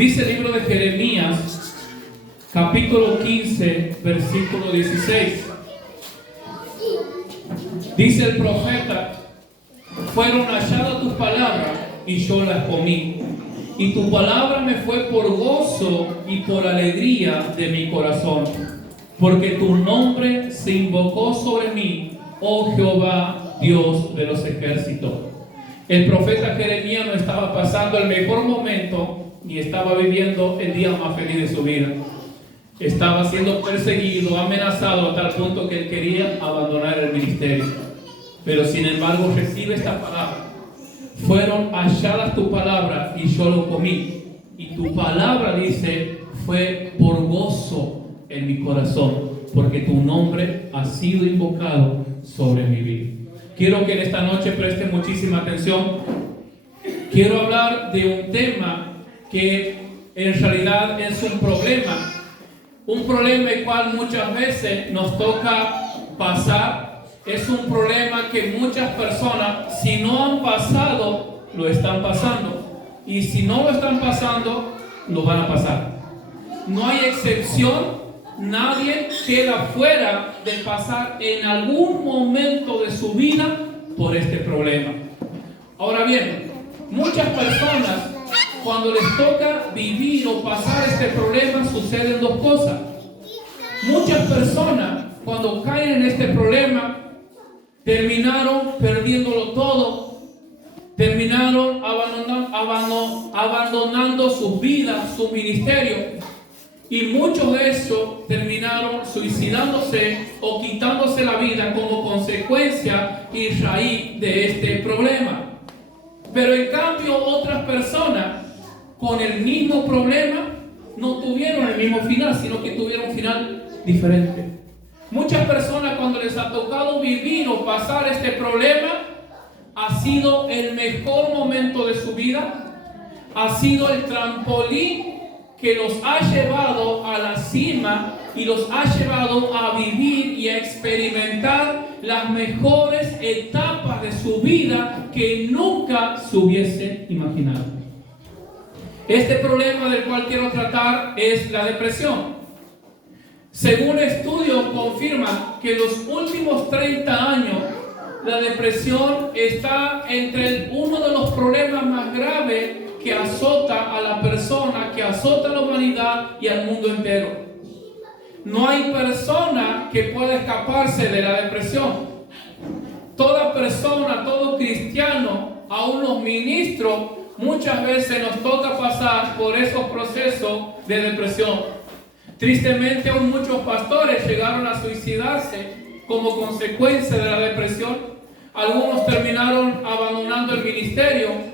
Dice el libro de Jeremías, capítulo 15, versículo 16. Dice el profeta: fueron halladas tus palabras y yo las comí, y tu palabra me fue por gozo y por alegría de mi corazón, porque tu nombre se invocó sobre mí, oh Jehová, Dios de los ejércitos. El profeta Jeremías no estaba pasando el mejor momento ni estaba viviendo el día más feliz de su vida. Estaba siendo perseguido, amenazado a tal punto que él quería abandonar el ministerio. Pero sin embargo recibe esta palabra: fueron halladas tu palabra y yo lo comí, y tu palabra, dice, fue por gozo en mi corazón, porque tu nombre ha sido invocado sobre mi vida. Quiero que en esta noche preste muchísima atención. Quiero hablar de un tema que en realidad es un problema el cual muchas veces nos toca pasar. Es un problema que muchas personas, si no han pasado, lo están pasando, y si no lo están pasando, lo van a pasar. No hay excepción. Nadie queda fuera de pasar en algún momento de su vida por este problema. Ahora bien, muchas personas, cuando les toca vivir o pasar este problema, suceden dos cosas. Muchas personas, cuando caen en este problema, terminaron perdiéndolo todo, terminaron abandonando sus vidas, su ministerio. Y muchos de esos terminaron suicidándose o quitándose la vida como consecuencia y raíz de este problema. Pero en cambio otras personas con el mismo problema no tuvieron el mismo final, sino que tuvieron un final diferente. Muchas personas, cuando les ha tocado vivir o pasar este problema, ha sido el mejor momento de su vida, ha sido el trampolín que los ha llevado a la cima y los ha llevado a vivir y a experimentar las mejores etapas de su vida que nunca se hubiese imaginado. Este problema del cual quiero tratar es la depresión. Según estudios confirman que en los últimos 30 años la depresión está entre uno de los problemas más graves que azota a la persona, que azota a la humanidad y al mundo entero. No hay persona que pueda escaparse de la depresión. Toda persona, todo cristiano, aún los ministros, muchas veces nos toca pasar por esos procesos de depresión. Tristemente, aún muchos pastores llegaron a suicidarse como consecuencia de la depresión. Algunos terminaron abandonando el ministerio.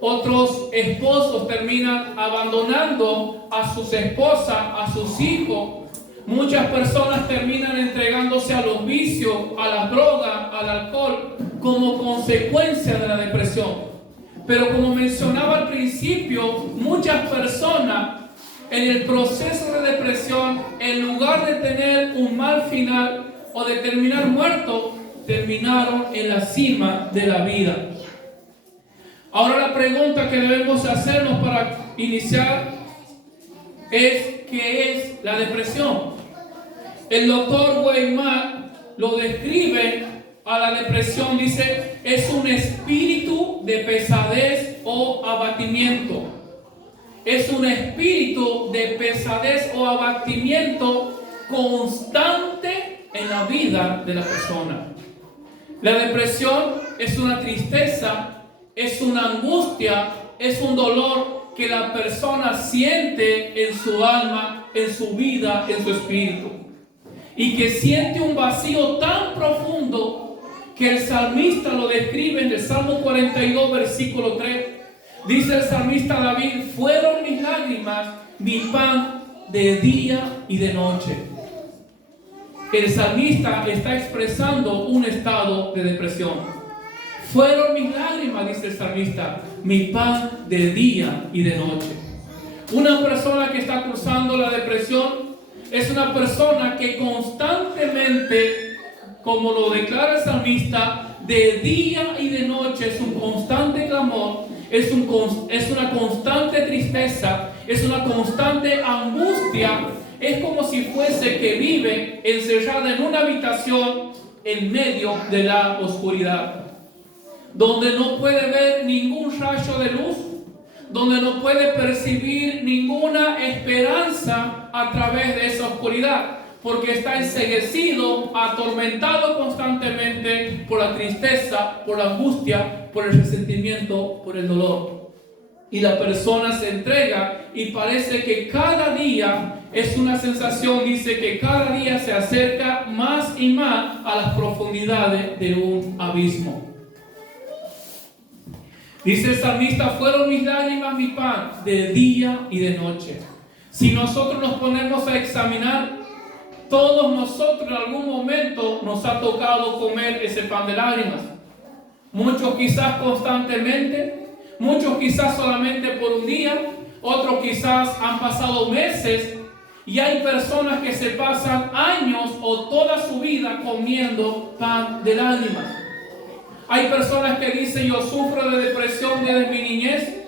Otros esposos terminan abandonando a sus esposas, a sus hijos. Muchas personas terminan entregándose a los vicios, a la droga, al alcohol, como consecuencia de la depresión. Pero como mencionaba al principio, muchas personas en el proceso de depresión, en lugar de tener un mal final o de terminar muertos, terminaron en la cima de la vida. Ahora la pregunta que debemos hacernos para iniciar es: ¿qué es la depresión? El doctor Weimar lo describe a la depresión, dice: es un espíritu de pesadez o abatimiento. Es un espíritu de pesadez o abatimiento constante en la vida de la persona. La depresión es una tristeza, es una angustia, es un dolor que la persona siente en su alma, en su vida, en su espíritu. Y que siente un vacío tan profundo que el salmista lo describe en el Salmo 42, versículo 3. Dice el salmista David: fueron mis lágrimas mi pan de día y de noche. El salmista está expresando un estado de depresión. Fueron mis lágrimas, dice el salmista, mi pan de día y de noche. Una persona que está cursando la depresión es una persona que constantemente, como lo declara el salmista, de día y de noche es un constante clamor, es una constante tristeza tristeza, es una constante angustia. Es como si fuese que vive encerrada en una habitación en medio de la oscuridad, donde no puede ver ningún rayo de luz, donde no puede percibir ninguna esperanza a través de esa oscuridad, porque está enceguecido, atormentado constantemente por la tristeza, por la angustia, por el resentimiento, por el dolor. Y la persona se entrega y parece que cada día es una sensación, dice que cada día se acerca más y más a las profundidades de un abismo. Dice el salmista, fueron mis lágrimas mi pan de día y de noche. Si nosotros nos ponemos a examinar, todos nosotros en algún momento nos ha tocado comer ese pan de lágrimas. Muchos quizás constantemente, muchos quizás solamente por un día, otros quizás han pasado meses, y hay personas que se pasan años o toda su vida comiendo pan de lágrimas. Hay personas que dicen, yo sufro de depresión desde mi niñez.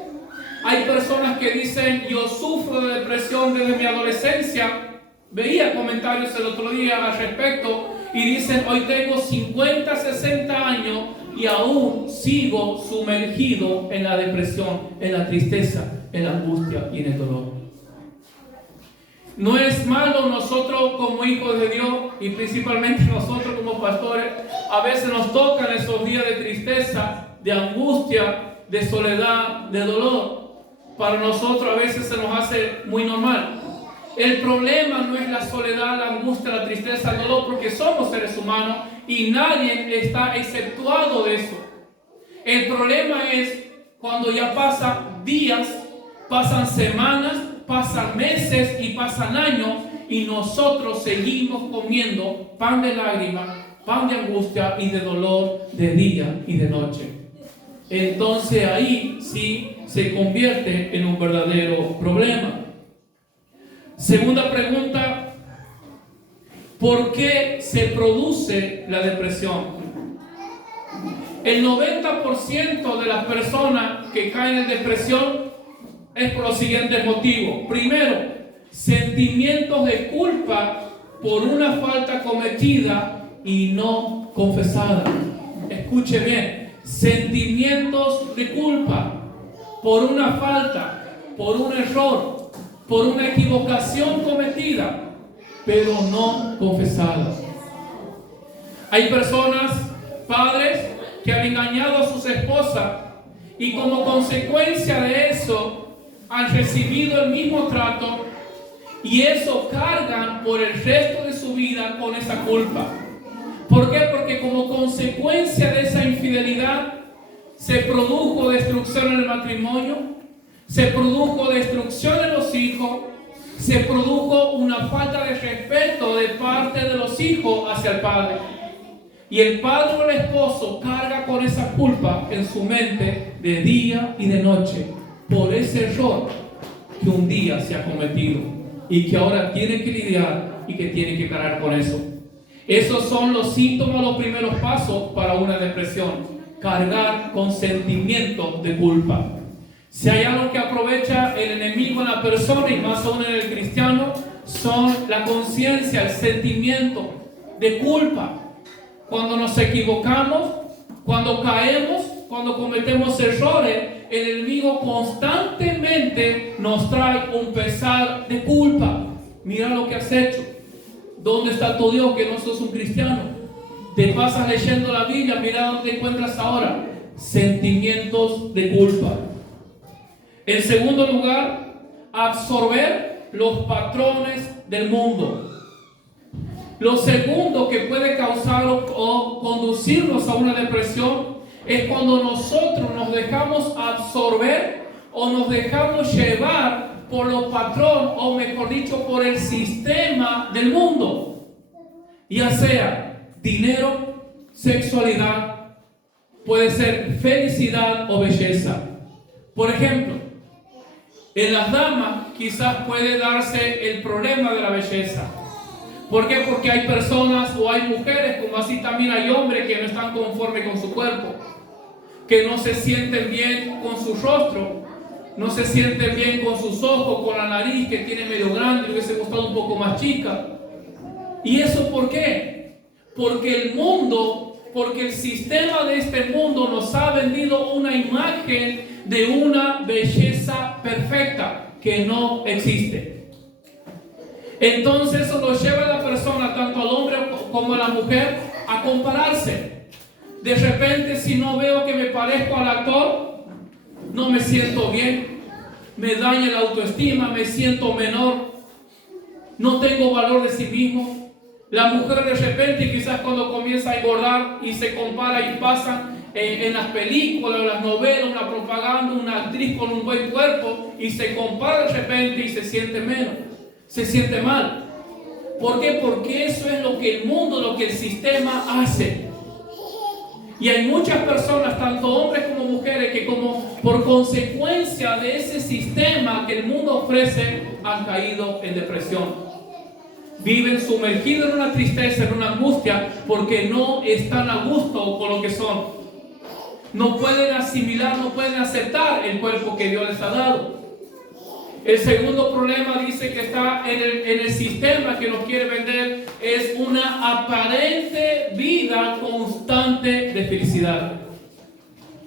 Hay personas que dicen, yo sufro de depresión desde mi adolescencia. Veía comentarios el otro día al respecto y dicen, hoy tengo 50, 60 años y aún sigo sumergido en la depresión, en la tristeza, en la angustia y en el dolor. No es malo nosotros como hijos de Dios y principalmente nosotros como pastores, a veces nos tocan esos días de tristeza, de angustia, de soledad, de dolor. Para nosotros a veces se nos hace muy normal. El problema no es la soledad, la angustia, la tristeza, el dolor, porque somos seres humanos y nadie está exceptuado de eso. El problema es cuando ya pasan días, pasan semanas, pasan meses y pasan años y nosotros seguimos comiendo pan de lágrimas, pan de angustia y de dolor de día y de noche. Entonces ahí sí se convierte en un verdadero problema. Segunda pregunta, ¿por qué se produce la depresión? El 90% de las personas que caen en depresión es por los siguientes motivos. Primero, sentimientos de culpa por una falta cometida y no confesada. Escuche bien, sentimientos de culpa por una falta, por un error, por una equivocación cometida, pero no confesada. Hay personas, padres, que han engañado a sus esposas y como consecuencia de eso han recibido el mismo trato y eso cargan por el resto de su vida con esa culpa. ¿Por qué? Porque como consecuencia de esa infidelidad se produjo destrucción en el matrimonio, se produjo destrucción en los hijos, se produjo una falta de respeto de parte de los hijos hacia el padre. Y el padre o el esposo carga con esa culpa en su mente de día y de noche por ese error que un día se ha cometido y que ahora tiene que lidiar y que tiene que cargar con eso. Esos son los síntomas, los primeros pasos para una depresión. Cargar con sentimientos de culpa. Si hay algo que aprovecha el enemigo en la persona y más aún en el cristiano, son la conciencia, el sentimiento de culpa. Cuando nos equivocamos, cuando caemos, cuando cometemos errores, el enemigo constantemente nos trae un pesar de culpa. Mira lo que has hecho. ¿Dónde está tu Dios que no sos un cristiano? Te pasas leyendo la Biblia, mira dónde te encuentras ahora. Sentimientos de culpa. En segundo lugar, absorber los patrones del mundo. Lo segundo que puede causar o conducirnos a una depresión es cuando nosotros nos dejamos absorber o nos dejamos llevar por los patrones, o mejor dicho, por el sistema del mundo. Ya sea dinero, sexualidad, puede ser felicidad o belleza. Por ejemplo, en las damas quizás puede darse el problema de la belleza. ¿Por qué? Porque hay personas o hay mujeres, como así también hay hombres que no están conformes con su cuerpo, que no se sienten bien con su rostro, no se siente bien con sus ojos, con la nariz que tiene medio grande, le hubiese gustado un poco más chica. ¿Y eso por qué? Porque el sistema de este mundo nos ha vendido una imagen de una belleza perfecta que no existe. Entonces eso lo lleva a la persona, tanto al hombre como a la mujer, a compararse. De repente, si no veo que me parezco al actor, no me siento bien, me daña la autoestima, me siento menor, no tengo valor de sí mismo. La mujer de repente, quizás cuando comienza a engordar y se compara y pasa en las películas, en las novelas, una propaganda, una actriz con un buen cuerpo y se compara de repente y se siente menos, se siente mal. ¿Por qué? Porque eso es lo que el mundo, lo que el sistema hace. Y hay muchas personas, tanto hombres como mujeres, que como por consecuencia de ese sistema que el mundo ofrece, han caído en depresión. Viven sumergidos en una tristeza, en una angustia, porque no están a gusto con lo que son. No pueden asimilar, no pueden aceptar el cuerpo que Dios les ha dado. El segundo problema dice que está en el sistema que nos quiere vender, es una aparente vida constante de felicidad.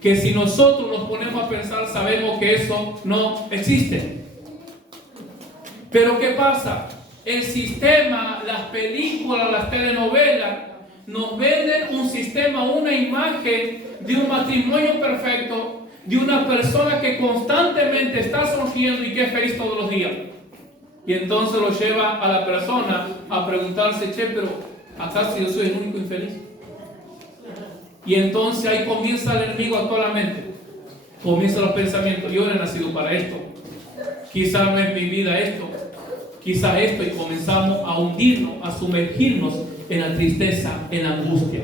Que si nosotros nos ponemos a pensar, sabemos que eso no existe. Pero ¿qué pasa? El sistema, las películas, las telenovelas, nos venden un sistema, una imagen de un matrimonio perfecto, de una persona que constantemente está sonriendo y que es feliz todos los días. Y entonces lo lleva a la persona a preguntarse, che, pero ¿acaso yo soy el único infeliz? Y entonces ahí comienza el enemigo a actuar la mente. Comienzan los pensamientos, yo no he nacido para esto. Quizás no es mi vida esto. Quizás esto, y comenzamos a hundirnos, a sumergirnos en la tristeza, en la angustia.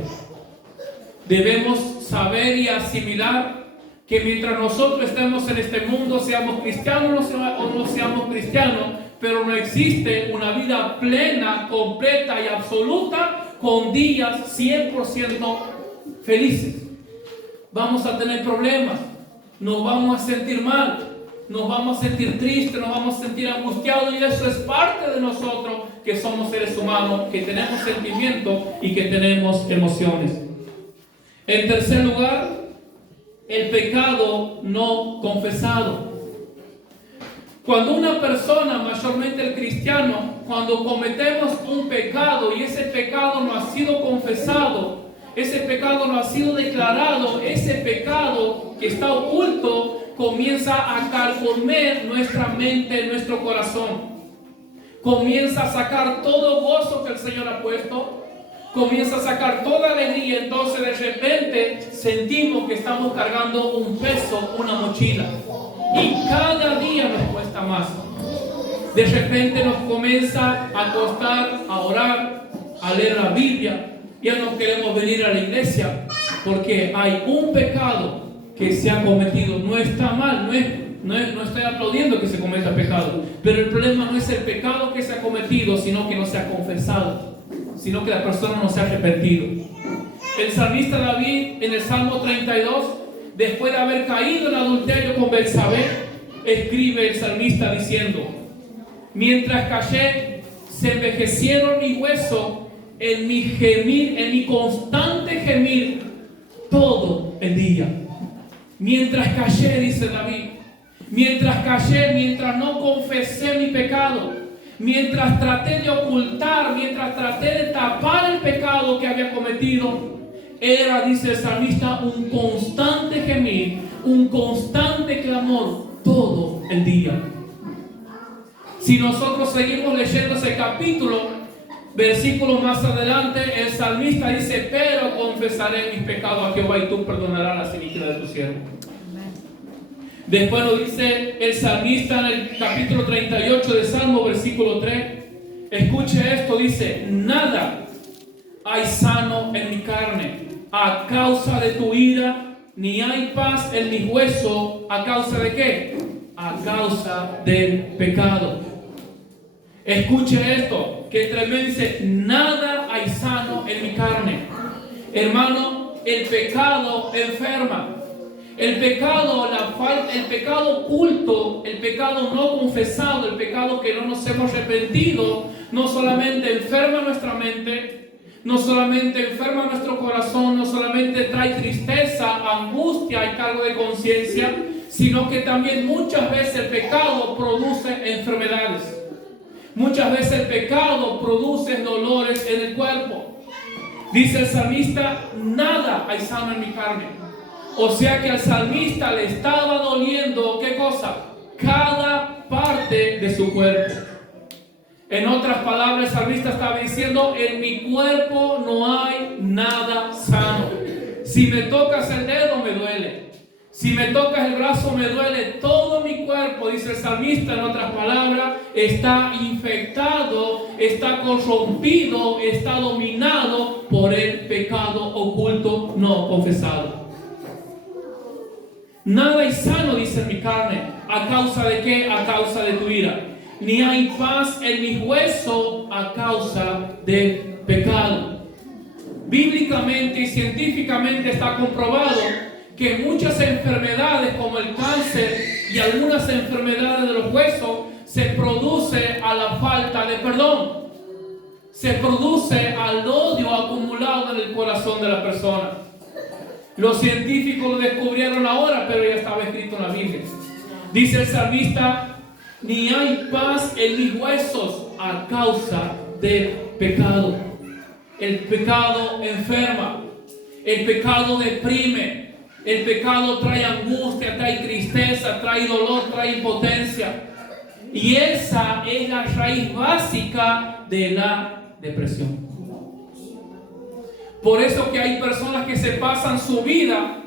Debemos saber y asimilar que mientras nosotros estemos en este mundo, seamos cristianos o no seamos cristianos, pero no existe una vida plena, completa y absoluta con días 100% felices. Vamos a tener problemas, nos vamos a sentir mal, nos vamos a sentir tristes, nos vamos a sentir angustiados, y eso es parte de nosotros, que somos seres humanos, que tenemos sentimientos y que tenemos emociones. En tercer lugar, el pecado no confesado. Cuando una persona, mayormente el cristiano, cuando cometemos un pecado y ese pecado no ha sido confesado, ese pecado no ha sido declarado, ese pecado que está oculto comienza a carcomer nuestra mente, nuestro corazón. Comienza a sacar todo gozo que el Señor ha puesto, comienza a sacar toda alegría. Entonces de repente sentimos que estamos cargando un peso, una mochila, y cada día nos cuesta más. De repente nos comienza a costar a orar, a leer la Biblia. Ya no queremos venir a la iglesia porque hay un pecado que se ha cometido. No está mal, no estoy aplaudiendo que se cometa pecado, pero el problema no es el pecado que se ha cometido, sino que no se ha confesado, sino que la persona no se ha arrepentido. El salmista David, en el Salmo 32, después de haber caído en adulterio con Betsabé, escribe el salmista diciendo: mientras callé, se envejecieron mis huesos en mi gemir, en mi constante gemir todo el día. Mientras callé, dice David, mientras callé, mientras no confesé mi pecado, mientras traté de ocultar, mientras traté de tapar el pecado que había cometido, era, dice el salmista, un constante gemir, un constante clamor todo el día. Si nosotros seguimos leyendo ese capítulo, versículo más adelante, el salmista dice: pero confesaré mis pecados a Jehová, y tú perdonarás las iniquidades de tu siervo. Después lo dice el salmista en el capítulo 38 de Salmo, versículo 3. Escuche esto, dice: nada hay sano en mi carne a causa de tu ira, ni hay paz en mis huesos. ¿A causa de qué? A causa del pecado. Escuche esto, que tremendo, dice: nada hay sano en mi carne. Hermano, el pecado enferma. El pecado, el pecado oculto, el pecado no confesado, el pecado que no nos hemos arrepentido, no solamente enferma nuestra mente, no solamente enferma nuestro corazón, no solamente trae tristeza, angustia y cargo de conciencia, sino que también muchas veces el pecado produce enfermedades. Muchas veces el pecado produce dolores en el cuerpo. Dice el salmista, nada hay sano en mi carne. O sea que al salmista le estaba doliendo, ¿qué cosa? Cada parte de su cuerpo. En otras palabras, el salmista estaba diciendo, en mi cuerpo no hay nada sano. Si me tocas el dedo, me duele. Si me tocas el brazo, me duele. Todo mi cuerpo, dice el salmista, en otras palabras, está infectado, está corrompido, está dominado por el pecado oculto no confesado. Nada hay sano, dice en mi carne. ¿A causa de qué? A causa de tu ira. Ni hay paz en mis huesos a causa del pecado. Bíblicamente y científicamente está comprobado que muchas enfermedades como el cáncer y algunas enfermedades de los huesos se produce a la falta de perdón. Se produce al odio acumulado en el corazón de la persona. Los científicos lo descubrieron ahora, pero ya estaba escrito en la Biblia. Dice el salmista, ni hay paz en mis huesos a causa del pecado. El pecado enferma, el pecado deprime, el pecado trae angustia, trae tristeza, trae dolor, trae impotencia. Y esa es la raíz básica de la depresión. Por eso que hay personas que se pasan su vida,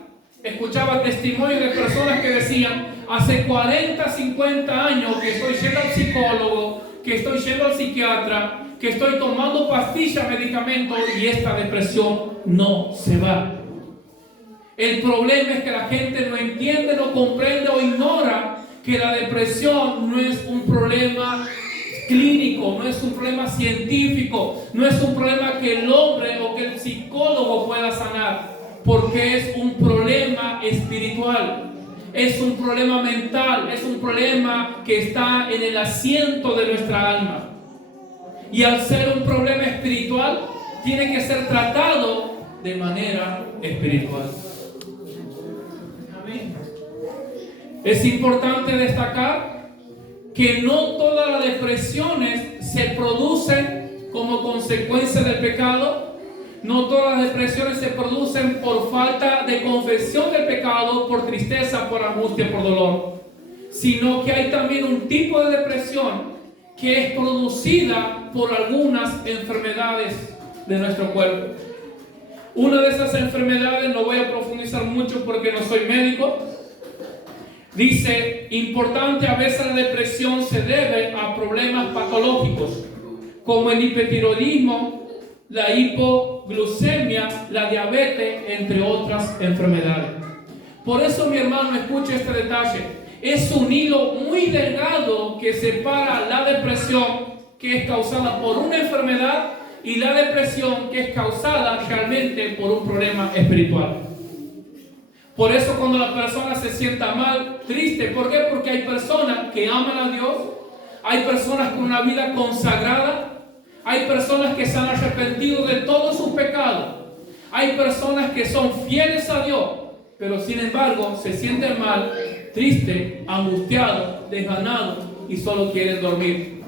escuchaba testimonios de personas que decían, hace 40, 50 años que estoy yendo al psicólogo, que estoy yendo al psiquiatra, que estoy tomando pastillas, medicamentos y esta depresión no se va. El problema es que la gente no entiende, no comprende o ignora que la depresión no es un problema clínico, no es un problema científico, no es un problema que el hombre o que el psicólogo pueda sanar, porque es un problema espiritual, es un problema mental, es un problema que está en el asiento de nuestra alma. Y al ser un problema espiritual, tiene que ser tratado de manera espiritual. Amén. Es importante destacar que no todas las depresiones se producen como consecuencia del pecado. No todas las depresiones se producen por falta de confesión del pecado, por tristeza, por angustia, por dolor. Sino que hay también un tipo de depresión que es producida por algunas enfermedades de nuestro cuerpo. Una de esas enfermedades, no voy a profundizar mucho porque no soy médico, dice, importante, a veces la depresión se debe a problemas patológicos, como el hipertiroidismo, la hipoglucemia, la diabetes, entre otras enfermedades. Por eso, mi hermano, escuche este detalle. Es un hilo muy delgado que separa la depresión, que es causada por una enfermedad, y la depresión, que es causada realmente por un problema espiritual. Por eso cuando la persona se sienta mal, triste, ¿por qué? Porque hay personas que aman a Dios, hay personas con una vida consagrada, hay personas que se han arrepentido de todos sus pecados, hay personas que son fieles a Dios, pero sin embargo se sienten mal, triste, angustiado, desganado y solo quieren dormir.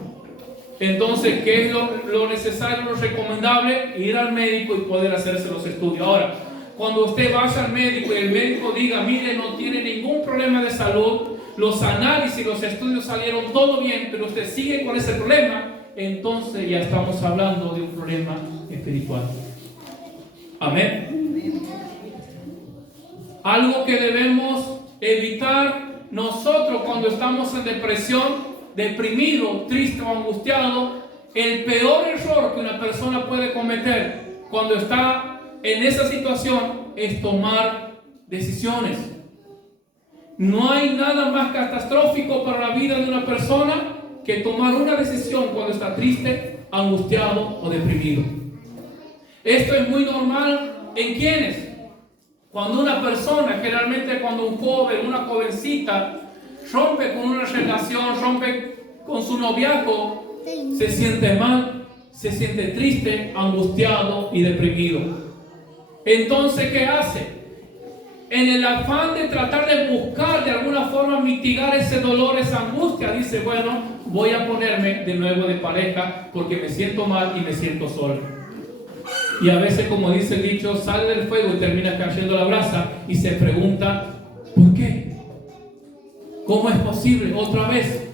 Entonces, ¿qué es lo necesario, lo recomendable? Ir al médico y poder hacerse los estudios. Ahora, cuando usted vaya al médico y el médico diga, mire, no tiene ningún problema de salud, los análisis, los estudios salieron todo bien, pero usted sigue con ese problema, entonces ya estamos hablando de un problema espiritual. Amén. Algo que debemos evitar nosotros cuando estamos en depresión, deprimido, triste o angustiado, el peor error que una persona puede cometer cuando está en esa situación es tomar decisiones. No hay nada más catastrófico para la vida de una persona que tomar una decisión cuando está triste, angustiado o deprimido. Esto es muy normal en ¿quiénes? Cuando una persona, generalmente cuando un joven, una jovencita, rompe con una relación, rompe con su noviazgo, se siente mal, se siente triste, angustiado y deprimido. Entonces, ¿qué hace? En el afán de tratar de buscar de alguna forma mitigar ese dolor, esa angustia, dice, bueno, voy a ponerme de nuevo de pareja porque me siento mal y me siento solo. Y a veces, como dice el dicho, sale del fuego y termina cayendo la brasa y se pregunta, ¿por qué? ¿Cómo es posible? Otra vez,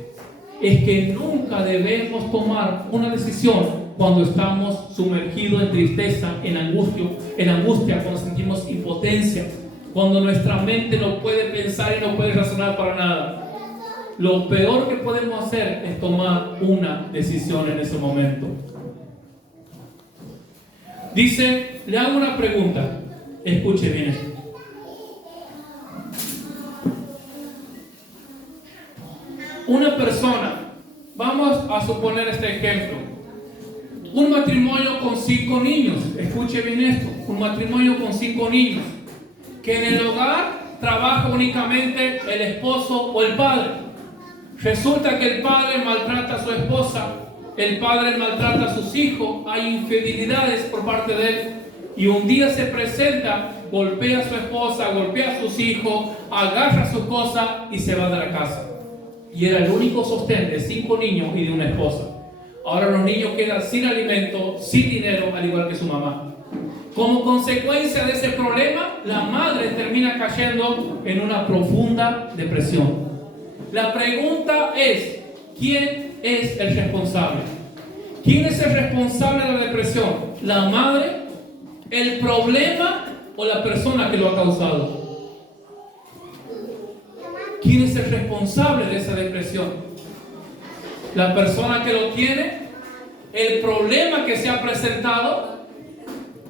es que nunca debemos tomar una decisión cuando estamos sumergidos en tristeza, en angustia, cuando sentimos impotencia, cuando nuestra mente no puede pensar y no puede razonar para nada. Lo peor que podemos hacer es tomar una decisión en ese momento. Dice, le hago una pregunta, escuche bien esto. Una persona, vamos a suponer este ejemplo, un matrimonio con 5 niños, escuche bien esto, un matrimonio con 5 niños, que en el hogar trabaja únicamente el esposo o el padre. Resulta que el padre maltrata a su esposa, el padre maltrata a sus hijos, hay infidelidades por parte de él, y un día se presenta, golpea a su esposa, golpea a sus hijos, agarra sus cosas y se va de la casa. Y era el único sostén de 5 niños y de una esposa. Ahora los niños quedan sin alimento, sin dinero, al igual que su mamá. Como consecuencia de ese problema, la madre termina cayendo en una profunda depresión. La pregunta es, ¿quién es el responsable? ¿Quién es el responsable de la depresión? ¿La madre, el problema o la persona que lo ha causado? ¿Quién es el responsable de esa depresión? ¿La persona que lo tiene? ¿El problema que se ha presentado?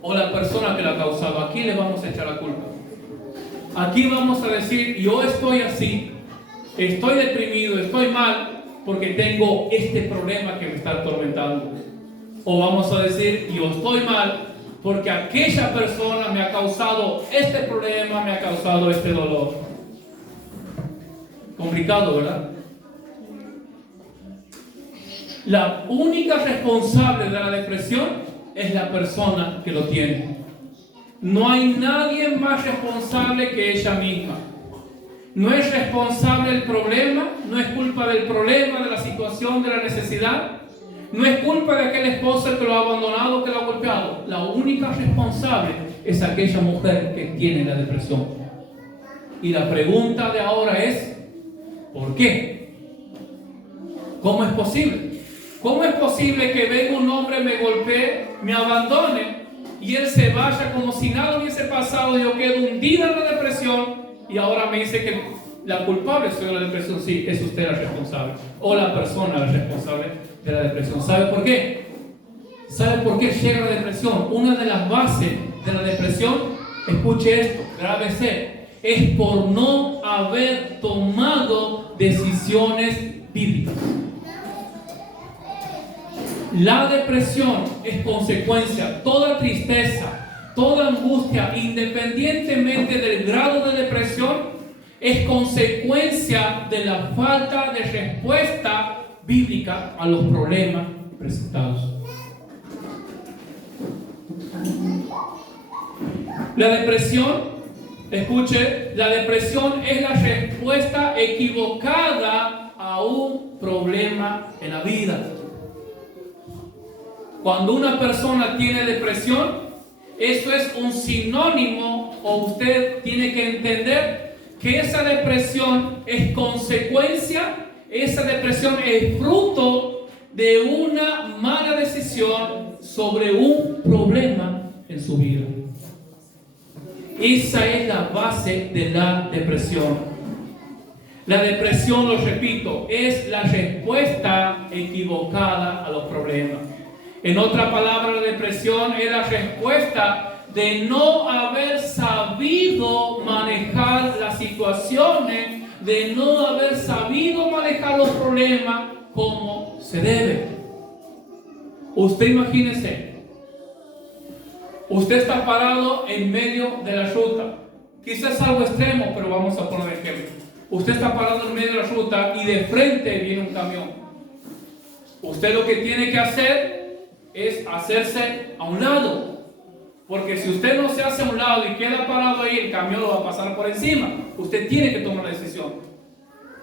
¿O la persona que lo ha causado? ¿A quién le vamos a echar la culpa? Aquí vamos a decir, yo estoy así, estoy deprimido, estoy mal, porque tengo este problema que me está atormentando. O vamos a decir, yo estoy mal, porque aquella persona me ha causado este problema, me ha causado este dolor. Complicado, ¿verdad? La única responsable de la depresión es la persona que lo tiene. No hay nadie más responsable que ella misma. No es responsable del problema, no es culpa del problema, de la situación, de la necesidad. No es culpa de aquel esposo que lo ha abandonado, que lo ha golpeado. La única responsable es aquella mujer que tiene la depresión. Y la pregunta de ahora es, ¿por qué? ¿Cómo es posible? ¿Cómo es posible que venga un hombre, me golpee, me abandone y él se vaya como si nada hubiese pasado? Yo quedo hundida en la depresión y ahora me dice que la culpable soy de la depresión. Sí, es usted la responsable o la persona la responsable de la depresión. ¿Sabe por qué? ¿Sabe por qué llega la depresión? Una de las bases de la depresión, escuche esto, grábese, es por no haber tomado decisiones bíblicas. La depresión es consecuencia, toda tristeza, toda angustia, independientemente del grado de depresión, es consecuencia de la falta de respuesta bíblica a los problemas presentados. La depresión, escuche, la depresión es la respuesta equivocada a un problema en la vida. Cuando una persona tiene depresión, eso es un sinónimo, o usted tiene que entender que esa depresión es consecuencia, esa depresión es fruto de una mala decisión sobre un problema en su vida. Esa es la base de la depresión. La depresión, lo repito, es la respuesta equivocada a los problemas. En otra palabra, la depresión es la respuesta de no haber sabido manejar las situaciones, de no haber sabido manejar los problemas como se debe. Usted imagínese, usted está parado en medio de la ruta, Quizás es algo extremo, pero vamos a poner ejemplo. Usted está parado en medio de la ruta y de frente viene un camión. Usted lo que tiene que hacer es hacerse a un lado. Porque si usted no se hace a un lado y queda parado ahí, el camión lo va a pasar por encima. Usted tiene que tomar la decisión.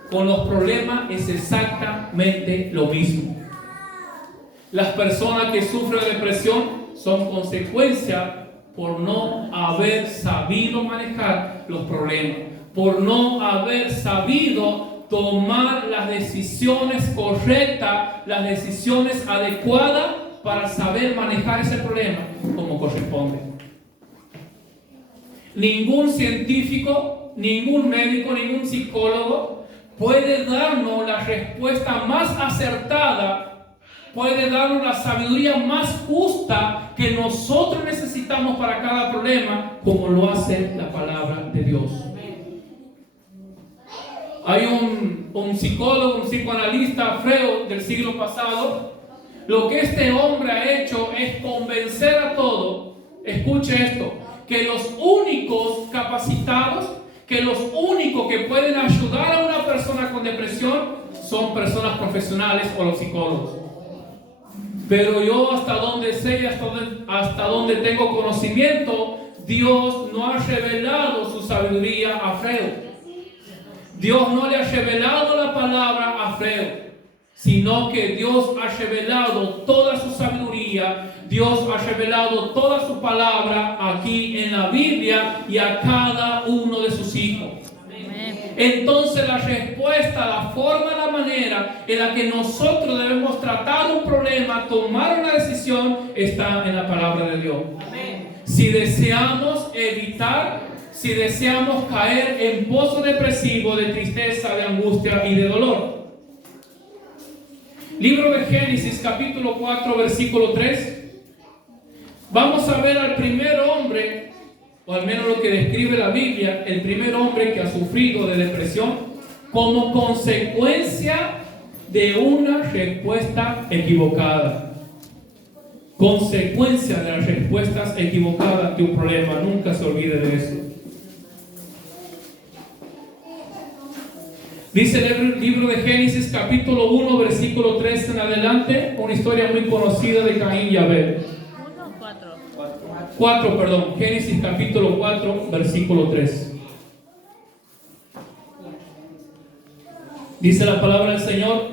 Con los problemas es exactamente lo mismo. Las personas que sufren de depresión son consecuencia por no haber sabido manejar los problemas, por no haber sabido tomar las decisiones correctas, las decisiones adecuadas para saber manejar ese problema como corresponde. Ningún científico, ningún médico, ningún psicólogo puede darnos la respuesta más acertada, puede darnos la sabiduría más justa que nosotros necesitamos para cada problema, como lo hace la palabra de Dios. Hay un psicólogo, un psicoanalista, Freud, del siglo pasado. Lo que este hombre ha hecho es convencer a todos, escuche esto, que los únicos capacitados, que los únicos que pueden ayudar a una persona con depresión son personas profesionales o los psicólogos. Pero yo hasta donde sé, hasta donde tengo conocimiento, Dios no ha revelado su sabiduría a Freud. Dios no le ha revelado la palabra a Freud, sino que Dios ha revelado toda su sabiduría, Dios ha revelado toda su palabra aquí en la Biblia y a cada uno de sus hijos. Entonces la respuesta, la forma, la manera en la que nosotros debemos tratar un problema, tomar una decisión, está en la palabra de Dios. Si deseamos evitar, si deseamos caer en pozo depresivo de tristeza, de angustia y de dolor. Libro de Génesis, capítulo 4, versículo 3. Vamos a ver al primer hombre, o al menos lo que describe la Biblia, el primer hombre que ha sufrido de depresión como consecuencia de una respuesta equivocada. Consecuencia de las respuestas equivocadas de un problema. Nunca se olvide de eso. Dice el libro de Génesis, capítulo 1, versículo 3 en adelante, una historia muy conocida de Caín y Abel. 4, perdón. Génesis, capítulo 4, versículo 3. Dice la palabra del Señor: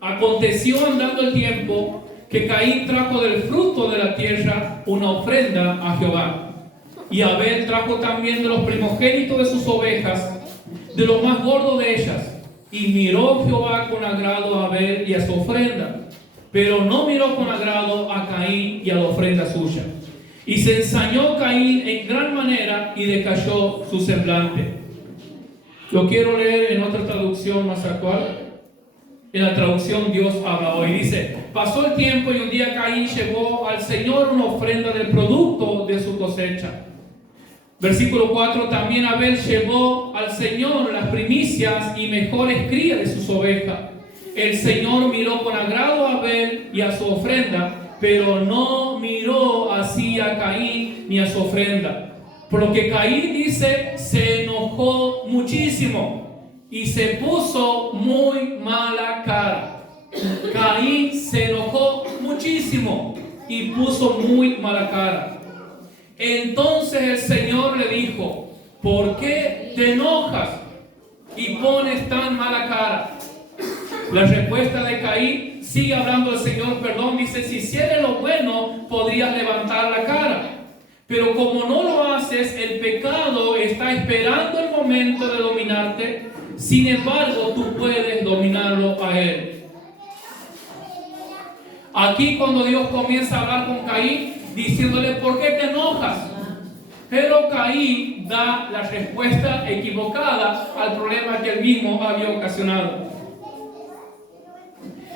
aconteció andando el tiempo que Caín trajo del fruto de la tierra una ofrenda a Jehová. Y Abel trajo también de los primogénitos de sus ovejas, de lo más gordo de ellas. Y miró Jehová con agrado a Abel y a su ofrenda, pero no miró con agrado a Caín y a la ofrenda suya. Y se ensañó Caín en gran manera y decayó su semblante. Lo quiero leer en otra traducción más actual. En la traducción Dios habla hoy. Dice: pasó el tiempo y un día Caín llevó al Señor una ofrenda del producto de su cosecha. Versículo 4, también Abel llevó al Señor las primicias y mejores crías de sus ovejas. El Señor miró con agrado a Abel y a su ofrenda, pero no miró así a Caín ni a su ofrenda. Por lo que Caín, dice, se enojó muchísimo y se puso muy mala cara. Caín se enojó muchísimo y puso muy mala cara. Entonces el Señor le dijo: ¿por qué te enojas y pones tan mala cara? La respuesta de Caín, sigue hablando el Señor, perdón, dice: si hicieras lo bueno, podrías levantar la cara. Pero como no lo haces, el pecado está esperando el momento de dominarte. Sin embargo, tú puedes dominarlo a él. Aquí cuando Dios comienza a hablar con Caín, diciéndole: ¿por qué te enojas? Pero Caín da la respuesta equivocada al problema que él mismo había ocasionado.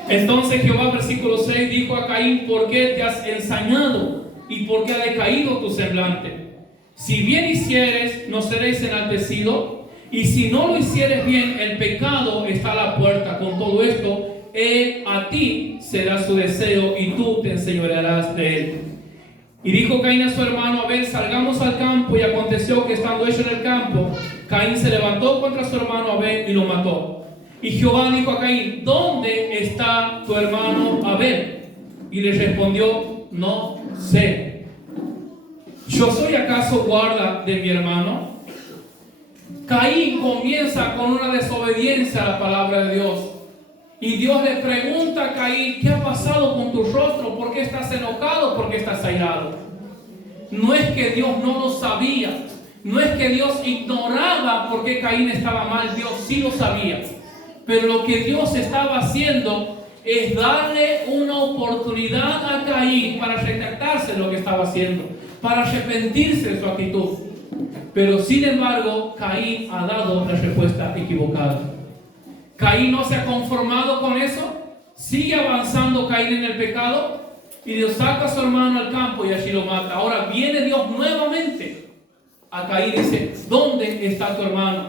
Entonces Jehová, versículo 6, dijo a Caín: ¿por qué te has ensañado? ¿Y por qué ha decaído tu semblante? Si bien hicieres, no seréis enaltecido, y si no lo hicieres bien, el pecado está a la puerta. Con todo esto, él a ti será su deseo, y tú te enseñorearás de él. Y dijo Caín a su hermano Abel: salgamos al campo. Y aconteció que estando ellos en el campo, Caín se levantó contra su hermano Abel y lo mató. Y Jehová dijo a Caín: ¿dónde está tu hermano Abel? Y le respondió: no sé. ¿Yo soy acaso guarda de mi hermano? Caín comienza con una desobediencia a la palabra de Dios. Y Dios le pregunta a Caín: ¿qué ha pasado con tu rostro? ¿Por qué estás enojado? ¿Por qué estás airado? No es que Dios no lo sabía. No es que Dios ignoraba por qué Caín estaba mal. Dios sí lo sabía. Pero lo que Dios estaba haciendo es darle una oportunidad a Caín para retractarse de lo que estaba haciendo, para arrepentirse de su actitud. Pero sin embargo, Caín ha dado la respuesta equivocada. Caín no se ha conformado con eso, sigue avanzando Caín en el pecado, y Dios saca a su hermano al campo y allí lo mata. Ahora viene Dios nuevamente a Caín y dice: ¿dónde está tu hermano?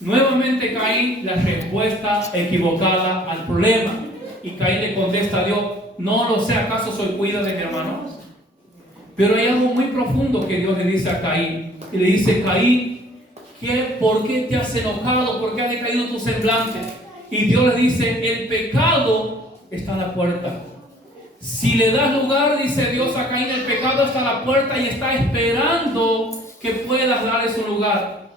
Nuevamente Caín, la respuesta equivocada al problema. Y Caín le contesta a Dios: no lo sé, ¿acaso soy cuida de mi hermano? Pero hay algo muy profundo que Dios le dice a Caín. Y le dice: Caín, ¿por qué te has enojado? ¿Por qué ha decaído tu semblante? Y Dios le dice: el pecado está a la puerta. Si le das lugar, dice Dios a Caín, el pecado está a la puerta y está esperando que puedas darle su lugar.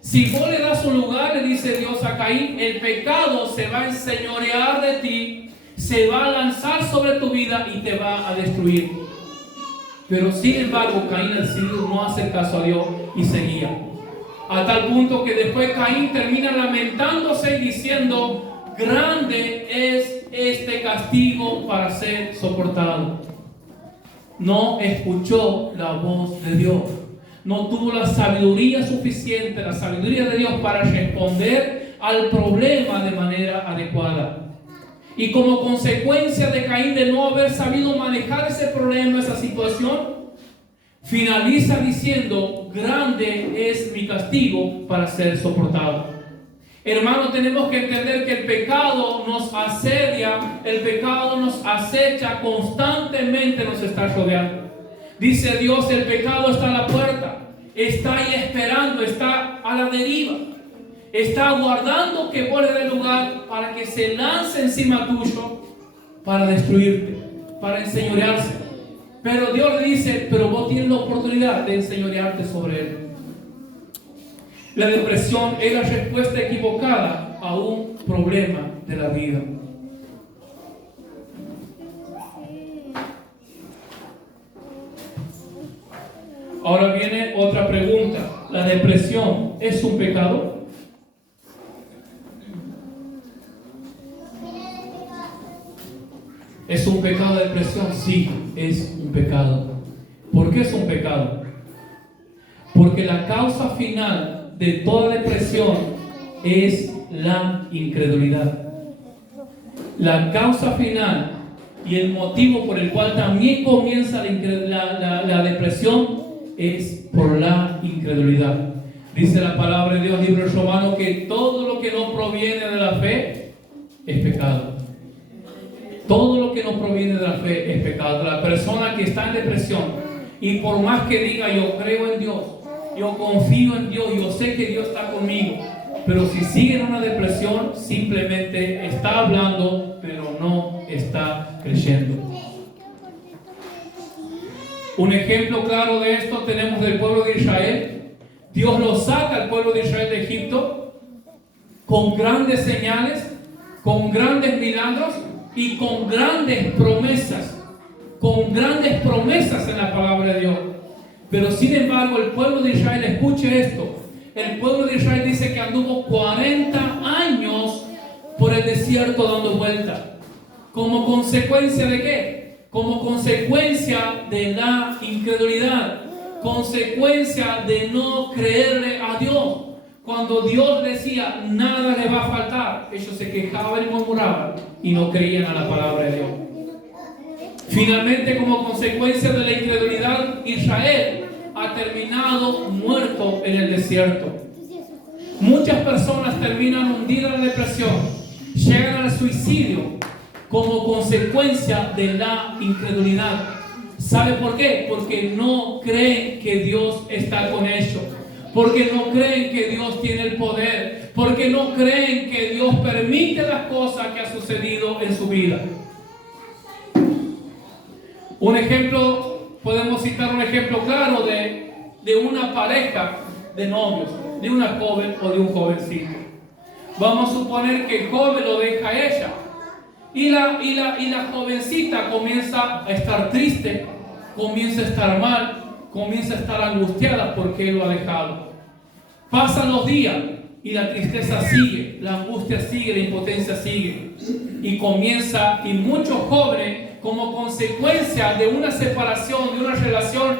Si vos le das un lugar, le dice Dios a Caín, el pecado se va a enseñorear de ti, se va a lanzar sobre tu vida y te va a destruir. Pero sin embargo, Caín decidió no hacer caso a Dios y seguía. A tal punto que después Caín termina lamentándose y diciendo: grande es este castigo para ser soportado. No escuchó la voz de Dios. No tuvo la sabiduría suficiente, la sabiduría de Dios para responder al problema de manera adecuada. Y como consecuencia de Caín de no haber sabido manejar ese problema, esa situación, finaliza diciendo: grande es mi castigo para ser soportado. Hermanos, tenemos que entender que el pecado nos asedia, el pecado nos acecha constantemente, nos está rodeando. Dice Dios: el pecado está a la puerta, está ahí esperando, está a la deriva, está aguardando que vos le dé lugar para que se lance encima tuyo, para destruirte, para enseñorearse. Pero Dios le dice: pero vos tienes la oportunidad de enseñorearte sobre él. La depresión es la respuesta equivocada a un problema de la vida. Ahora viene otra pregunta. ¿La depresión es un pecado? ¿Es un pecado la depresión? Sí, es un pecado. ¿Por qué es un pecado? Porque la causa final de toda depresión es la incredulidad. La causa final y el motivo por el cual también comienza la depresión es por la incredulidad. Dice la palabra de Dios, libro de Romanos, que todo lo que no proviene de la fe es pecado. Todo lo que no proviene de la fe es pecado. La persona que está en depresión y por más que diga: yo creo en Dios, yo confío en Dios, yo sé que Dios está conmigo, pero si sigue en una depresión, simplemente está hablando, pero no está creyendo. Un ejemplo claro de esto tenemos del pueblo de Israel. Dios lo saca al pueblo de Israel de Egipto con grandes señales, con grandes milagros y con grandes promesas. Con grandes promesas en la palabra de Dios. Pero sin embargo, el pueblo de Israel, escuche esto, el pueblo de Israel dice que anduvo 40 años por el desierto dando vueltas. ¿Como consecuencia de qué? Como consecuencia de la incredulidad, consecuencia de no creerle a Dios. Cuando Dios decía: nada le va a faltar, ellos se quejaban y murmuraban y no creían a la palabra de Dios. Finalmente, como consecuencia de la incredulidad, Israel ha terminado muerto en el desierto. Muchas personas terminan hundidas en la depresión, llegan al suicidio como consecuencia de la incredulidad. ¿Sabe por qué? Porque no creen que Dios está con ellos. Porque no creen que Dios tiene el poder. Porque no creen que Dios permite las cosas que han sucedido en su vida. Un ejemplo, podemos citar un ejemplo claro de una pareja de novios, de una joven o de un jovencito. Vamos a suponer que el joven lo deja a ella. Y la jovencita comienza a estar triste, comienza a estar mal, comienza a estar angustiada porque él lo ha dejado. Pasan los días y la tristeza sigue, la angustia sigue, la impotencia sigue. Y muchos jóvenes, como consecuencia de una separación, de una relación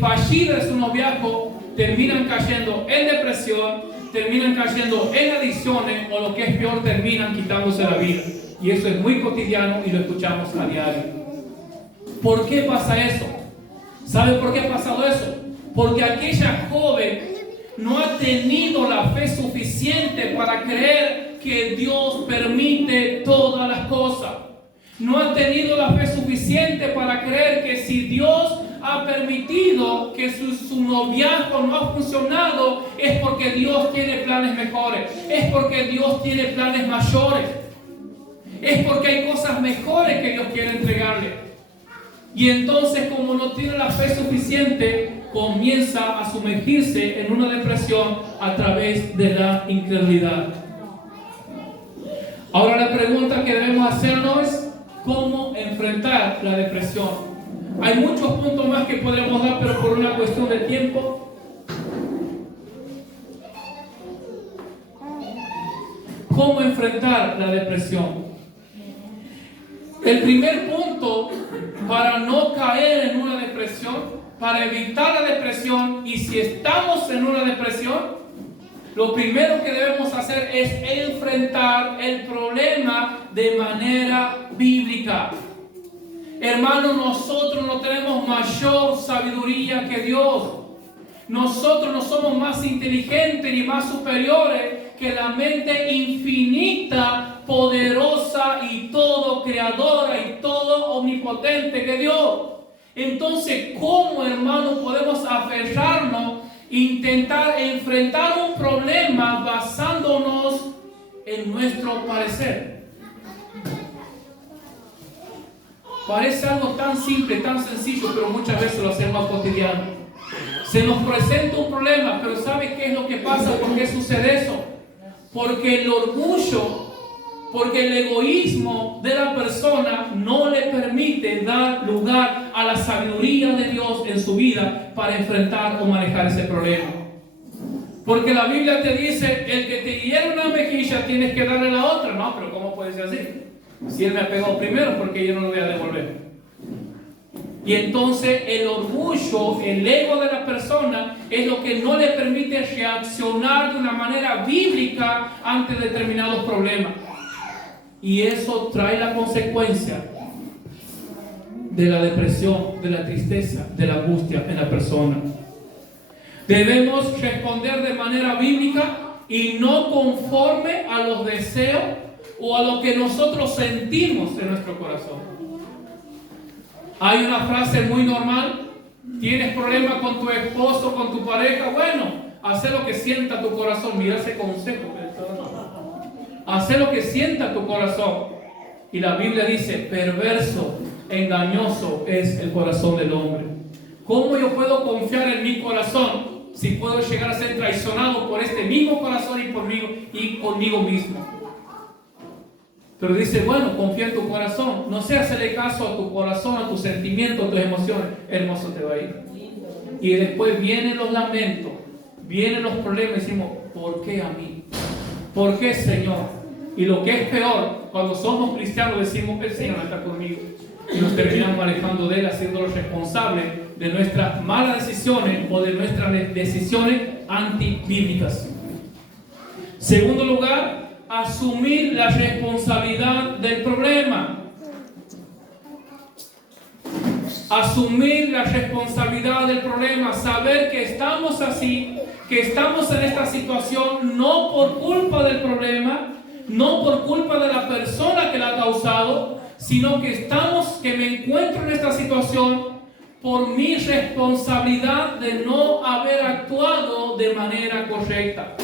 fallida de su noviazgo, terminan cayendo en depresión, terminan cayendo en adicciones o lo que es peor, terminan quitándose la vida. Y eso es muy cotidiano y lo escuchamos a diario. ¿Por qué pasa eso? ¿Sabe por qué ha pasado eso? Porque aquella joven no ha tenido la fe suficiente para creer que Dios permite todas las cosas. No ha tenido la fe suficiente para creer que si Dios ha permitido que su noviazgo no ha funcionado, es porque Dios tiene planes mejores, es porque Dios tiene planes mayores, es porque hay cosas mejores que Dios quiere entregarle. Y entonces, como no tiene la fe suficiente, comienza a sumergirse en una depresión a través de la incredulidad. Ahora la pregunta que debemos hacernos es ¿cómo enfrentar la depresión? Hay muchos puntos más que podemos dar, pero por una cuestión de tiempo. ¿Cómo enfrentar la depresión? El primer punto para no caer en una depresión, para evitar la depresión, y si estamos en una depresión, lo primero que debemos hacer es enfrentar el problema de manera bíblica. Hermanos, nosotros no tenemos mayor sabiduría que Dios. Nosotros no somos más inteligentes ni más superiores que la mente infinita, poderosa y todo creadora y todo omnipotente que Dios. Entonces, ¿cómo, hermanos, podemos aferrarnos, intentar enfrentar un problema basándonos en nuestro parecer? Parece algo tan simple, tan sencillo, pero muchas veces lo hacemos cotidiano. Se nos presenta un problema, pero ¿sabe qué es lo que pasa? ¿Por qué sucede eso? Porque el orgullo, porque el egoísmo de la persona no le permite dar lugar a la sabiduría de Dios en su vida para enfrentar o manejar ese problema. Porque la Biblia te dice, el que te hiere una mejilla tienes que darle la otra. No, pero ¿cómo puede ser así? Si él me ha pegado primero, porque yo no lo voy a devolver. Y entonces el orgullo, el ego de la persona es lo que no le permite reaccionar de una manera bíblica ante determinados problemas. Y eso trae la consecuencia de la depresión, de la tristeza, de la angustia en la persona. Debemos responder de manera bíblica y no conforme a los deseos o a lo que nosotros sentimos en nuestro corazón. Hay una frase muy normal: tienes problemas con tu esposo, con tu pareja, bueno, haz lo que sienta tu corazón. Mira ese consejo. Haz lo que sienta tu corazón. Y la Biblia dice, perverso, engañoso es el corazón del hombre. ¿Cómo yo puedo confiar en mi corazón si puedo llegar a ser traicionado por este mismo corazón y conmigo mismo? Pero dice, bueno, confía en tu corazón. No sé hacerle caso a tu corazón, a tus sentimientos, a tus emociones. Hermoso te va a ir. Y después vienen los lamentos, vienen los problemas y decimos, ¿por qué a mí? ¿Por qué, Señor? Y lo que es peor, cuando somos cristianos decimos, el Señor está conmigo. Y nos terminamos alejando de Él, haciéndolos responsables de nuestras malas decisiones o de nuestras decisiones antibíblicas. Segundo lugar, asumir la responsabilidad del problema. Asumir la responsabilidad del problema, saber que estamos así, que estamos en esta situación no por culpa del problema, no por culpa de la persona que la ha causado, sino que me encuentro en esta situación por mi responsabilidad de no haber actuado de manera correcta.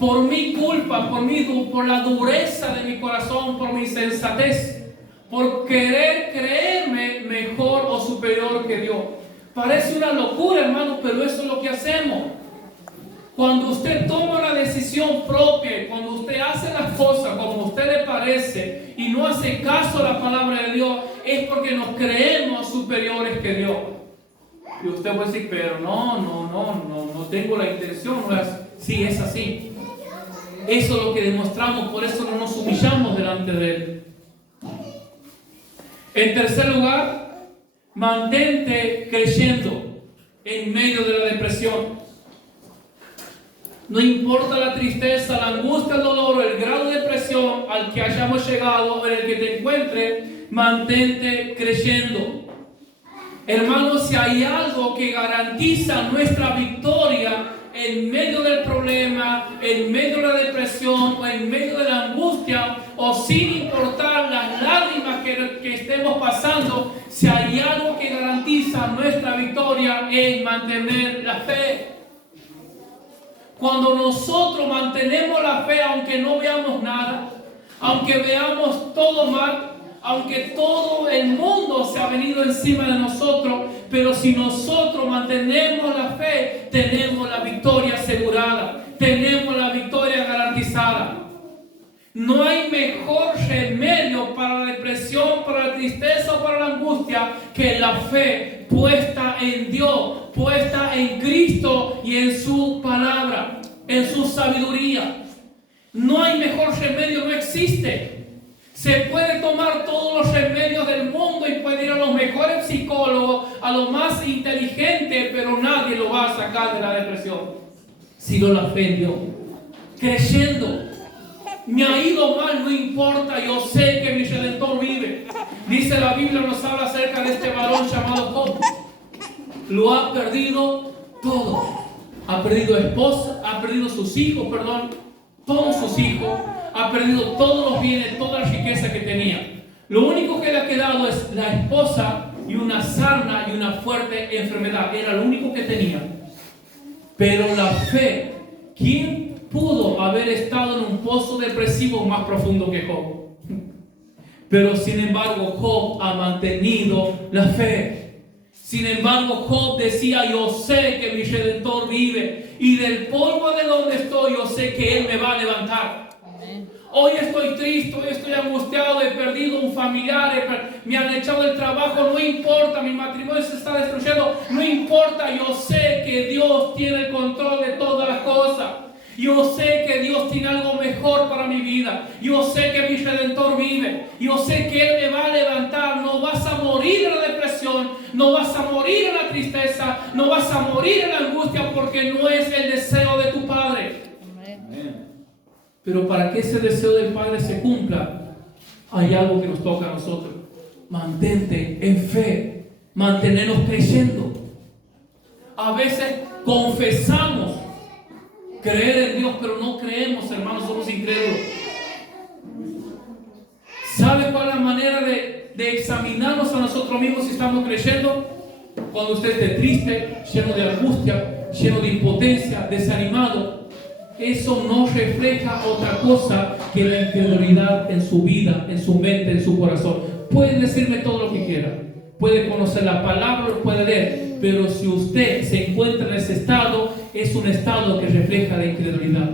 Por mi culpa, por la dureza de mi corazón, por mi insensatez, por querer creerme mejor o superior que Dios. Parece una locura, hermano, pero eso es lo que hacemos. Cuando usted toma una decisión propia, cuando usted hace las cosas como a usted le parece y no hace caso a la palabra de Dios, es porque nos creemos superiores que Dios. Y usted puede decir, pero no tengo la intención, no es así. Sí, es así. Eso es lo que demostramos, por eso no nos humillamos delante de Él. En tercer lugar, mantente creyendo en medio de la depresión. No importa la tristeza, la angustia, el dolor, el grado de depresión al que hayamos llegado, en el que te encuentres, mantente creyendo. Hermanos, si hay algo que garantiza nuestra victoria en medio del problema, en medio de la depresión, o en medio de la angustia, o sin importar las lágrimas que estemos pasando, si hay algo que garantiza nuestra victoria es mantener la fe. Cuando nosotros mantenemos la fe, aunque no veamos nada, aunque veamos todo mal, aunque todo el mundo se ha venido encima de nosotros, pero si nosotros mantenemos la fe, tenemos la victoria asegurada, tenemos la victoria garantizada. No hay mejor remedio para la depresión, para la tristeza o para la angustia que la fe puesta en Dios, puesta en Cristo y en su palabra, en su sabiduría. No hay mejor remedio, no existe. Se puede tomar todos los remedios del mundo y puede ir a los mejores psicólogos, a los más inteligentes, pero nadie lo va a sacar de la depresión, sino la fe en Dios. Creyendo. Me ha ido mal, no importa, yo sé que mi Redentor vive. Dice la Biblia, nos habla acerca de este varón llamado Job. Lo ha perdido todo. Ha perdido esposa, ha perdido sus hijos, todos sus hijos. Ha perdido todos los bienes, toda la riqueza que tenía. Lo único que le ha quedado es la esposa y una sarna y una fuerte enfermedad. Era lo único que tenía. Pero la fe, ¿quién pudo haber estado en un pozo depresivo más profundo que Job? Pero sin embargo Job ha mantenido la fe. Sin embargo Job decía, yo sé que mi Redentor vive y del polvo de donde estoy yo sé que Él me va a levantar. Hoy estoy triste, hoy estoy angustiado, he perdido un familiar, me han echado del trabajo, no importa, mi matrimonio se está destruyendo, no importa, yo sé que Dios tiene el control de todas las cosas. Yo sé que Dios tiene algo mejor para mi vida. Yo sé que mi Redentor vive. Yo sé que Él me va a levantar. No vas a morir en la depresión. No vas a morir en la tristeza. No vas a morir en la angustia porque no es el deseo de tu Padre. Amén. Pero para que ese deseo del Padre se cumpla, hay algo que nos toca a nosotros. Mantente en fe. Mantenernos creyendo. A veces confesamos creer en Dios, pero no creemos, hermanos, somos incrédulos. ¿Sabe cuál es la manera de examinarnos a nosotros mismos si estamos creyendo? Cuando usted esté triste, lleno de angustia, lleno de impotencia, desanimado, eso no refleja otra cosa que la incredulidad en su vida, en su mente, en su corazón. Puede decirme todo lo que quiera, puede conocer la palabra, lo puede leer, pero si usted se encuentra en ese estado, es un estado que refleja la incredulidad.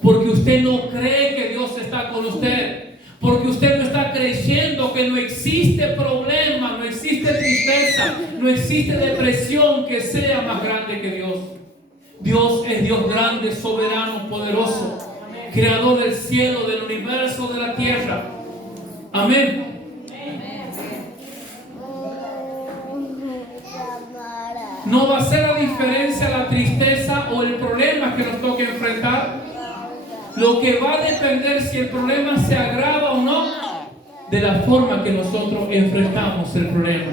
Porque usted no cree que Dios está con usted. Porque usted no está creyendo que no existe problema, no existe tristeza, no existe depresión que sea más grande que Dios. Dios es Dios grande, soberano, poderoso, creador del cielo, del universo, de la tierra. Amén. No va a ser la diferencia la tristeza o el problema que nos toque enfrentar. Lo que va a depender si el problema se agrava o no de la forma que nosotros enfrentamos el problema.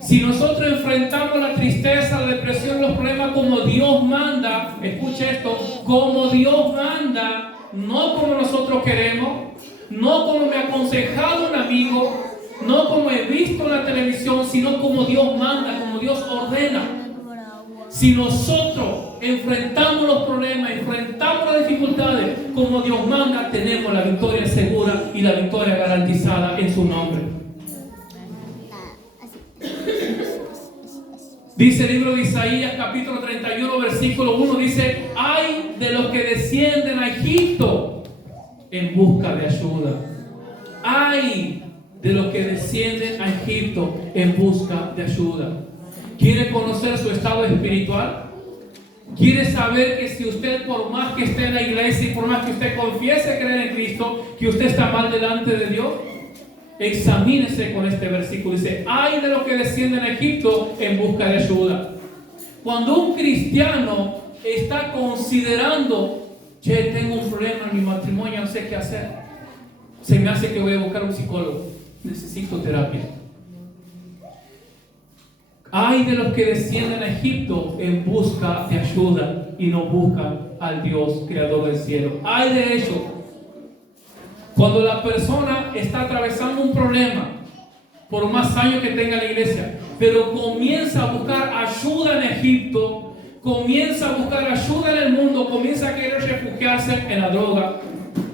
Si nosotros enfrentamos la tristeza, la depresión, los problemas como Dios manda, escuche esto, como Dios manda, no como nosotros queremos, no como me ha aconsejado un amigo, no como he visto en la televisión, sino como Dios manda, como Dios ordena. Si nosotros enfrentamos los problemas, enfrentamos las dificultades como Dios manda, tenemos la victoria segura y la victoria garantizada en su nombre. Dice el libro de Isaías, capítulo 31, versículo 1, dice: ay de los que descienden a Egipto en busca de ayuda. Ay de los que descienden a Egipto en busca de ayuda. ¿Quiere conocer su estado espiritual? ¿Quiere saber que si usted, por más que esté en la iglesia y por más que usted confiese creer en Cristo, que usted está mal delante de Dios? Examínese con este versículo. Dice: ay de los que descienden a Egipto en busca de ayuda. Cuando un cristiano está considerando: che, tengo un problema en mi matrimonio, no sé qué hacer, se me hace que voy a buscar un psicólogo, necesito terapia. Ay de los que descienden a Egipto en busca de ayuda y no buscan al Dios creador del cielo. Ay de ellos. Cuando la persona está atravesando un problema, por más años que tenga la iglesia, pero comienza a buscar ayuda en Egipto, comienza a buscar ayuda en el mundo, comienza a querer refugiarse en la droga,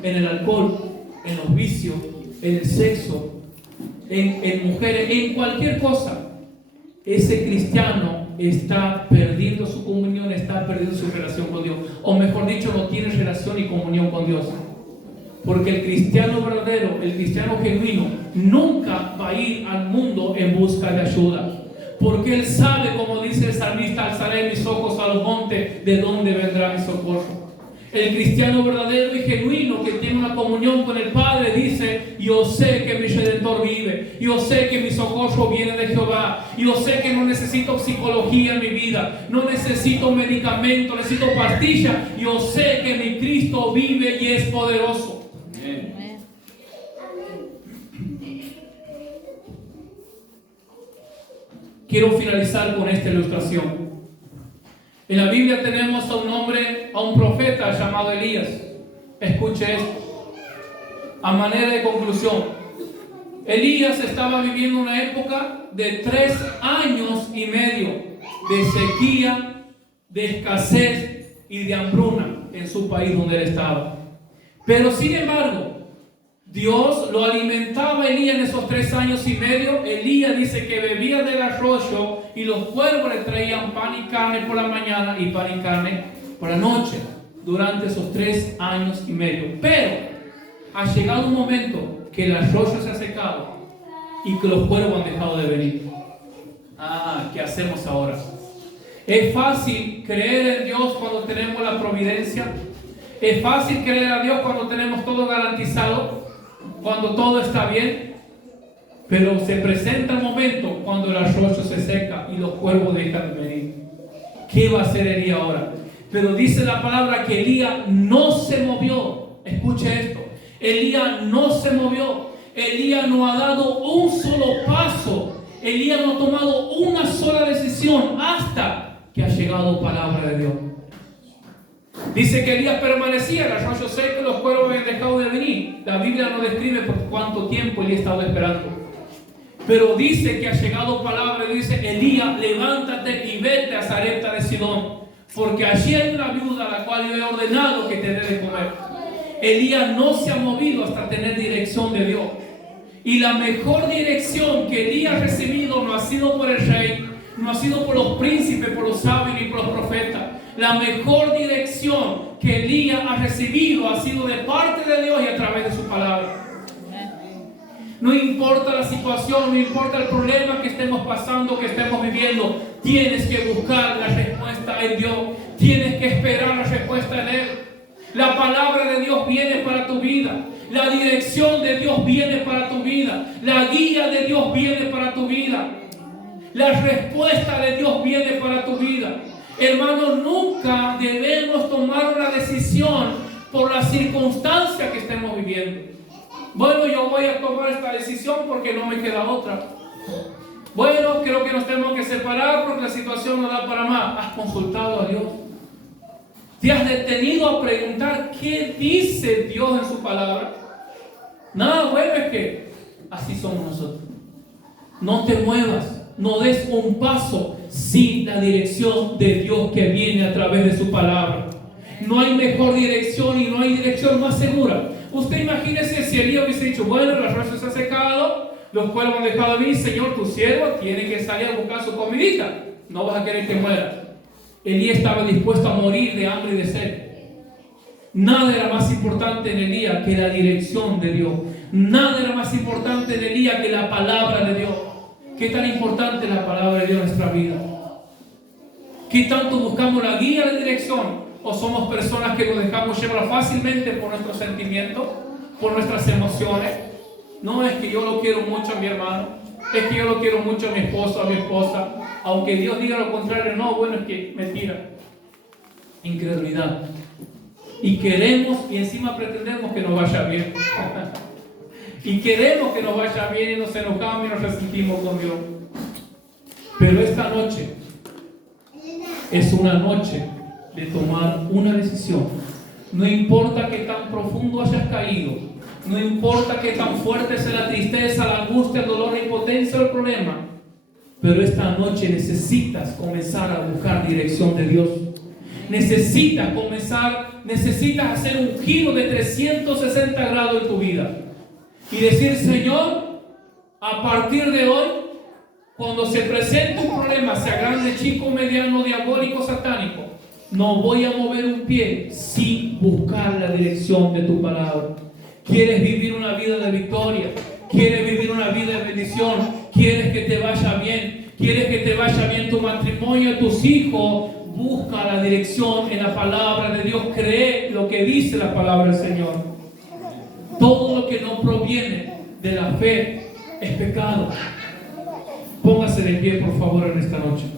en el alcohol, en los vicios, en el sexo, en mujeres, en cualquier cosa. Ese cristiano está perdiendo su comunión, está perdiendo su relación con Dios. O mejor dicho, no tiene relación y comunión con Dios. Porque el cristiano verdadero, el cristiano genuino, nunca va a ir al mundo en busca de ayuda. Porque él sabe, como dice el salmista: alzaré mis ojos a los montes, ¿de dónde vendrá mi socorro? El cristiano verdadero y genuino que tiene una comunión con el Padre dice: yo sé que mi Redentor vive, yo sé que mi socorro viene de Jehová, yo sé que no necesito psicología en mi vida, no necesito medicamento, necesito pastilla, yo sé que mi Cristo vive y es poderoso. Amén. Quiero finalizar con esta ilustración. En la Biblia tenemos a un hombre, a un profeta llamado Elías. Escuche esto. A manera de conclusión, Elías estaba viviendo una época de 3 años y medio de sequía, de escasez y de hambruna en su país donde él estaba. Pero sin embargo, Dios lo alimentaba a Elías en esos 3 años y medio. Elías dice que bebía del arroyo y los cuervos le traían pan y carne por la mañana y pan y carne por la noche durante esos 3 años y medio. Pero ha llegado un momento que el arroyo se ha secado y que los cuervos han dejado de venir. ¿Qué hacemos ahora? Es fácil creer en Dios cuando tenemos la providencia. Es fácil creer a Dios cuando tenemos todo garantizado, cuando todo está bien, pero se presenta el momento cuando el arroyo se seca y los cuervos dejan de venir. ¿Qué va a hacer Elías ahora? Pero dice la palabra que Elías no se movió. Escuche esto: Elías no se movió. Elías no ha dado un solo paso. Elías no ha tomado una sola decisión hasta que ha llegado palabra de Dios. Dice que Elías permanecía, el arroyo seco, los cuervos habían dejado de venir. La Biblia no describe por cuánto tiempo Elías estaba esperando. Pero dice que ha llegado palabra y dice: Elías, levántate y vete a Sarepta de Sidón, porque allí hay una viuda a la cual yo he ordenado que te dé de comer. Elías no se ha movido hasta tener dirección de Dios. Y la mejor dirección que Elías ha recibido no ha sido por el rey, no ha sido por los príncipes, por los sabios ni por los profetas. La mejor dirección que Elías ha recibido ha sido de parte de Dios y a través de su palabra. No importa la situación, no importa el problema que estemos pasando, que estemos viviendo, tienes que buscar la respuesta en Dios. Tienes que esperar la respuesta en Él. La palabra de Dios viene para tu vida. La dirección de Dios viene para tu vida. La guía de Dios viene para tu vida. La respuesta de Dios viene para tu vida. Hermanos, nunca debemos tomar una decisión por la circunstancia que estemos viviendo. Bueno, yo voy a tomar esta decisión porque no me queda otra. Bueno, creo que nos tenemos que separar porque la situación no da para más. ¿Has consultado a Dios? ¿Te has detenido a preguntar qué dice Dios en su palabra. Nada bueno es que así somos nosotros. No te muevas, no des un paso sin la dirección de Dios que viene a través de su palabra. No hay mejor dirección y no hay dirección más segura. Usted imagínese si Elías hubiese dicho, bueno, el arroz se ha secado, los pueblos han dejado de venir, Señor, tu siervo tiene que salir a buscar su comidita. No vas a querer que muera. Elías estaba dispuesto a morir de hambre y de sed. Nada era más importante en Elías que la dirección de Dios. Nada era más importante en Elías que la palabra de Dios. ¿Qué tan importante es la palabra de Dios en nuestra vida? ¿Qué tanto buscamos la guía, la dirección? ¿O somos personas que nos dejamos llevar fácilmente por nuestros sentimientos, por nuestras emociones? No es que yo lo quiero mucho a mi hermano, es que yo lo quiero mucho a mi esposo, a mi esposa, aunque Dios diga lo contrario. No, bueno, es que mentira, incredulidad. Y queremos y encima pretendemos que nos vaya bien. Y queremos que nos vaya bien y nos enojamos y nos resentimos con Dios. Pero esta noche es una noche de tomar una decisión. No importa qué tan profundo hayas caído, no importa qué tan fuerte sea la tristeza, la angustia, el dolor, la impotencia o el problema, pero esta noche necesitas comenzar a buscar dirección de Dios. Necesitas hacer un giro de 360 grados en tu vida y decir, Señor, a partir de hoy, cuando se presente un problema, sea grande, chico, mediano, diabólico, satánico, no voy a mover un pie sin buscar la dirección de tu palabra. ¿Quieres vivir una vida de victoria? ¿Quieres vivir una vida de bendición? ¿Quieres que te vaya bien? ¿Quieres que te vaya bien tu matrimonio, tus hijos? Busca la dirección en la palabra de Dios. Cree lo que dice la palabra del Señor. Todo lo que no proviene de la fe es pecado. Póngase de pie, por favor, en esta noche.